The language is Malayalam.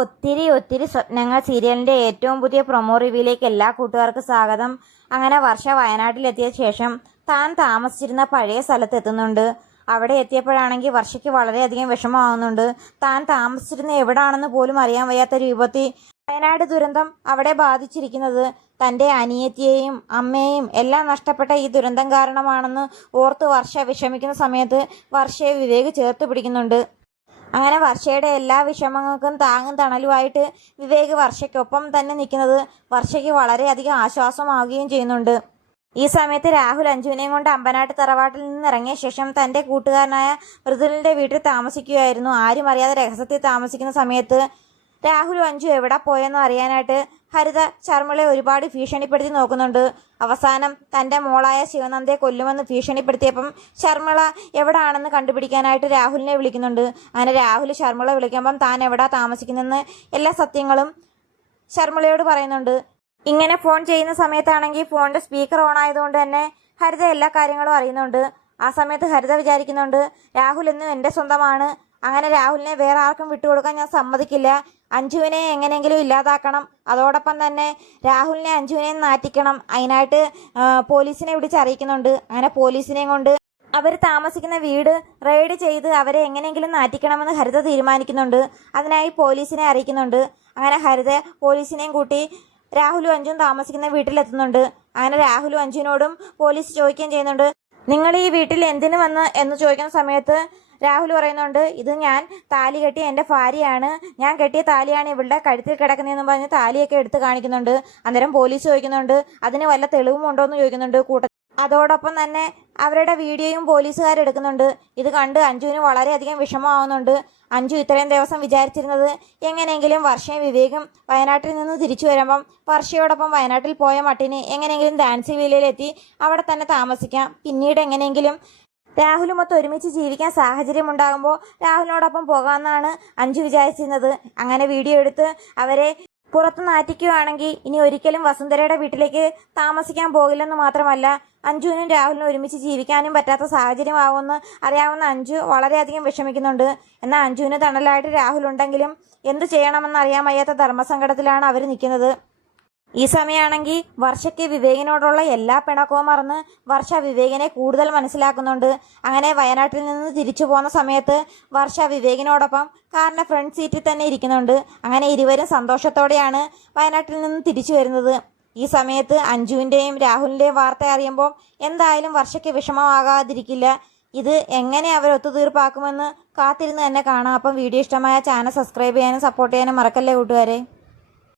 ഒത്തിരി ഒത്തിരി സ്വപ്നങ്ങൾ സീരിയലിന്റെ ഏറ്റവും പുതിയ പ്രൊമോ റിവ്യൂയിലേക്ക് എല്ലാ കൂട്ടുകാർക്കും സ്വാഗതം. അങ്ങനെ വർഷ വയനാട്ടിലെത്തിയ ശേഷം താൻ താമസിച്ചിരുന്ന പഴയ സ്ഥലത്ത് എത്തുന്നുണ്ട്. അവിടെ എത്തിയപ്പോഴാണെങ്കിൽ വർഷയ്ക്ക് വളരെയധികം വിഷമമാകുന്നുണ്ട്. താൻ താമസിച്ചിരുന്ന എവിടാണെന്ന് പോലും അറിയാൻ വയ്യാത്ത രൂപത്തിൽ വയനാട് ദുരന്തം അവിടെ ബാധിച്ചിരിക്കുന്നത് തൻ്റെ അനിയത്തിയെയും അമ്മയെയും എല്ലാം നഷ്ടപ്പെട്ട ഈ ദുരന്തം കാരണമാണെന്ന് ഓർത്ത് വർഷ വിഷമിക്കുന്ന സമയത്ത് വർഷയെ വിവേക് ചേർത്ത് പിടിക്കുന്നുണ്ട്. അങ്ങനെ വർഷയുടെ എല്ലാ വിഷമങ്ങൾക്കും താങ്ങും തണലുമായിട്ട് വിവേക് വർഷയ്ക്കൊപ്പം തന്നെ നിൽക്കുന്നത് വർഷയ്ക്ക് വളരെയധികം ആശ്വാസമാവുകയും ചെയ്യുന്നുണ്ട്. ഈ സമയത്ത് രാഹുൽ അഞ്ജുവിനെയും കൊണ്ട് അമ്പനാട്ട് തറവാട്ടിൽ നിന്ന് ഇറങ്ങിയ ശേഷം തൻ്റെ കൂട്ടുകാരനായ മൃദുലിൻ്റെ വീട്ടിൽ താമസിക്കുകയായിരുന്നു. ആരും അറിയാതെ രഹസ്യത്തിൽ താമസിക്കുന്ന സമയത്ത് രാഹുലും അഞ്ജു എവിടെ പോയെന്ന് അറിയാനായിട്ട് ഹരിത ശർമ്മളെ ഒരുപാട് ഭീഷണിപ്പെടുത്തി നോക്കുന്നുണ്ട്. അവസാനം തൻ്റെ മോളായ ശിവനന്ദയെ കൊല്ലുമെന്ന് ഭീഷണിപ്പെടുത്തിയപ്പം ശർമ്മള എവിടാണെന്ന് കണ്ടുപിടിക്കാനായിട്ട് രാഹുലിനെ വിളിക്കുന്നുണ്ട്. അങ്ങനെ രാഹുൽ ശർമ്മള വിളിക്കുമ്പം താൻ എവിടാ താമസിക്കുന്നതെന്ന് എല്ലാ സത്യങ്ങളും ശർമ്മളയോട് പറയുന്നുണ്ട്. ഇങ്ങനെ ഫോൺ ചെയ്യുന്ന സമയത്താണെങ്കിൽ ഫോണിൻ്റെ സ്പീക്കർ ഓൺ ആയതുകൊണ്ട് തന്നെ ഹരിത എല്ലാ കാര്യങ്ങളും അറിയുന്നുണ്ട്. ആ സമയത്ത് ഹരിത വിചാരിക്കുന്നുണ്ട്, രാഹുൽ എന്നും എൻ്റെ സ്വന്തമാണ്. അങ്ങനെ രാഹുലിനെ വേറെ ആർക്കും വിട്ടുകൊടുക്കാൻ ഞാൻ സമ്മതിക്കില്ല. അഞ്ജുവിനെ എങ്ങനെയെങ്കിലും ഇല്ലാതാക്കണം. അതോടൊപ്പം തന്നെ രാഹുലിനെ അഞ്ജുവിനെ നാറ്റിക്കണം. അതിനായിട്ട് പോലീസിനെ വിളിച്ചറിയിക്കുന്നുണ്ട്. അങ്ങനെ പോലീസിനെയും കൊണ്ട് അവർ താമസിക്കുന്ന വീട് റെയ്ഡ് ചെയ്ത് അവരെ എങ്ങനെയെങ്കിലും നാറ്റിക്കണമെന്ന് ഹരിത തീരുമാനിക്കുന്നുണ്ട്. അതിനായി പോലീസിനെ അറിയിക്കുന്നുണ്ട്. അങ്ങനെ ഹരിത പോലീസിനെയും കൂട്ടി രാഹുലും അഞ്ജുവും താമസിക്കുന്ന വീട്ടിലെത്തുന്നുണ്ട്. അങ്ങനെ രാഹുലും അഞ്ജുവിനോടും പോലീസ് ചോദിക്കുകയും ചെയ്യുന്നുണ്ട്, നിങ്ങൾ ഈ വീട്ടിൽ എന്തിനു വന്ന് എന്ന് ചോദിക്കുന്ന സമയത്ത് രാഹുൽ പറയുന്നുണ്ട്, ഇത് ഞാൻ താലി കെട്ടിയ എൻ്റെ ഭാര്യയാണ്, ഞാൻ കെട്ടിയ താലിയാണ് ഇവളുടെ കഴുത്തിൽ കിടക്കുന്നതെന്ന് പറഞ്ഞ് താലിയൊക്കെ എടുത്ത് കാണിക്കുന്നുണ്ട്. അന്നേരം പോലീസ് ചോദിക്കുന്നുണ്ട്, അതിന് വല്ല തെളിവും ഉണ്ടോ എന്ന് ചോദിക്കുന്നുണ്ട്. അതോടൊപ്പം തന്നെ അവരുടെ വീഡിയോയും പോലീസുകാരെടുക്കുന്നുണ്ട്. ഇത് കണ്ട് അഞ്ജുവിന് വളരെയധികം വിഷമമാവുന്നുണ്ട്. അഞ്ജു ഇത്രയും ദിവസം വിചാരിച്ചിരുന്നത് എങ്ങനെയെങ്കിലും വർഷയും വിവേകും വയനാട്ടിൽ നിന്ന് തിരിച്ചു വരുമ്പം വർഷയോടൊപ്പം വയനാട്ടിൽ പോയ മട്ടിന് എങ്ങനെയെങ്കിലും ഡാൻസി വില്ലയിലെത്തി അവിടെ തന്നെ താമസിക്കാം. പിന്നീട് എങ്ങനെയെങ്കിലും രാഹുലുമൊത്ത് ഒരുമിച്ച് ജീവിക്കാൻ സാഹചര്യം ഉണ്ടാകുമ്പോൾ രാഹുലിനോടൊപ്പം പോകാമെന്നാണ് അഞ്ജു വിചാരിച്ചിരുന്നത്. അങ്ങനെ വീഡിയോ എടുത്ത് അവരെ പുറത്ത് നാറ്റിക്കുകയാണെങ്കിൽ ഇനി ഒരിക്കലും വസുന്ധരയുടെ വീട്ടിലേക്ക് താമസിക്കാൻ പോകില്ലെന്ന് മാത്രമല്ല അഞ്ജുവിനും രാഹുലിനും ഒരുമിച്ച് ജീവിക്കാനും പറ്റാത്ത സാഹചര്യമാവുമെന്ന് അറിയാവുന്ന അഞ്ജു വളരെയധികം വിഷമിക്കുന്നുണ്ട്. എന്നാൽ അഞ്ജുവിന് തണലായിട്ട് രാഹുൽ ഉണ്ടെങ്കിലും എന്തു ചെയ്യണമെന്ന് അറിയാൻ വയ്യാത്ത ധർമ്മസങ്കടത്തിലാണ് അവർ നിൽക്കുന്നത്. ഈ സമയമാണെങ്കിൽ വർഷയ്ക്ക് വിവേകിനോടുള്ള എല്ലാ പിണക്കവും മറന്ന് വർഷ വിവേകിനെ കൂടുതൽ മനസ്സിലാക്കുന്നുണ്ട്. അങ്ങനെ വയനാട്ടിൽ നിന്ന് തിരിച്ചു പോകുന്ന സമയത്ത് വർഷ വിവേകിനോടൊപ്പം കാറിൻ്റെ ഫ്രണ്ട് സീറ്റിൽ തന്നെ ഇരിക്കുന്നുണ്ട്. അങ്ങനെ ഇരുവരും സന്തോഷത്തോടെയാണ് വയനാട്ടിൽ നിന്ന് തിരിച്ചു വരുന്നത്. ഈ സമയത്ത് അഞ്ജുവിൻ്റെയും രാഹുലിൻ്റെയും വാർത്ത അറിയുമ്പോൾ എന്തായാലും വർഷയ്ക്ക് വിഷമമാകാതിരിക്കില്ല. ഇത് എങ്ങനെ അവർ ഒത്തുതീർപ്പാക്കുമെന്ന് കാത്തിരുന്ന് തന്നെ കാണാം. അപ്പം വീഡിയോ ഇഷ്ടമായ ചാനൽ സബ്സ്ക്രൈബ് ചെയ്യാനും സപ്പോർട്ട് ചെയ്യാനും മറക്കല്ലേ കൂട്ടുകാരെ.